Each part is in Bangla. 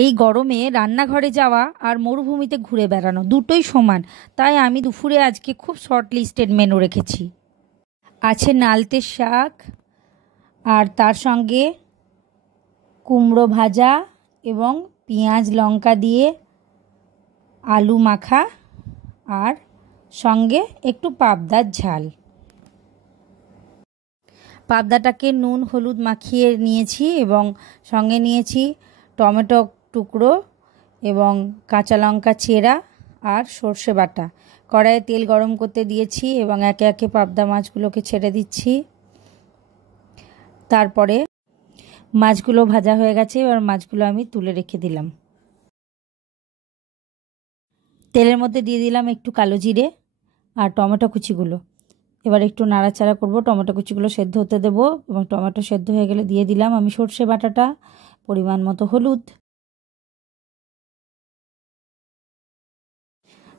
এই গরমে রান্নাঘরে যাওয়া আর মরুভূমিতে ঘুরে বেড়ানো দুটোই সমান। তাই আমি দুপুরে আজকে খুব শর্ট লিস্টেড মেনু রেখেছি। আছে নালতে শাক, আর তার সঙ্গে কুমড়ো ভাজা এবং পেঁয়াজ লঙ্কা দিয়ে আলু মাখা, আর সঙ্গে একটু পাবদার ঝাল। পাবদাটাকে নুন হলুদ মাখিয়ে নিয়েছি এবং সঙ্গে নিয়েছি টমেটো টুকরো এবং কাঁচা লঙ্কা চেরা আর সর্ষে বাটা। কড়াইয়ে তেল গরম করতে দিয়েছি এবং একে একে পাবদা মাছগুলোকে ছেড়ে দিচ্ছি। তারপরে মাছগুলো ভাজা হয়ে গেছে, এবার মাছগুলো আমি তুলে রেখে দিলাম। তেলের মধ্যে দিয়ে দিলাম একটু কালো জিরে আর টমেটো কুচিগুলো। এবার একটু নাড়াচাড়া করব, টমেটো কুচিগুলো সেদ্ধ হতে দেবো এবং টমেটো সেদ্ধ হয়ে গেলে দিয়ে দিলাম আমি সর্ষে বাটাটা, পরিমাণ মতো হলুদ।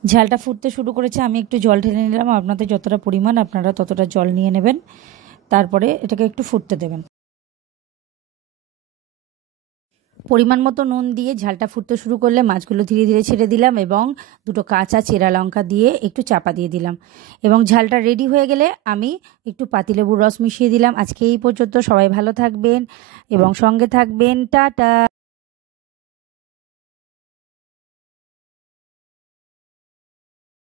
ঝালটা ফুটতে শুরু করেছে, আমি একটু জল ঢেলে নিলাম। আপনাদের যতটা পরিমাণ আপনারা ততটা জল নিয়ে নেবেন। তারপরে এটাকে একটু ফুটতে দেবেন। পরিমাণ মতো নুন দিয়ে ঝালটা ফুটতে শুরু করলে মাছগুলো ধীরে ধীরে ছেড়ে দিলাম এবং দুটো কাঁচা চেরা লঙ্কা দিয়ে একটু চাপা দিয়ে দিলাম এবং ঝালটা রেডি হয়ে গেলে আমি একটু পাতিলেবুর রস মিশিয়ে দিলাম। আজকে এই পর্যন্ত, সবাই ভালো থাকবেন এবং সঙ্গে থাকবেন। টাটা।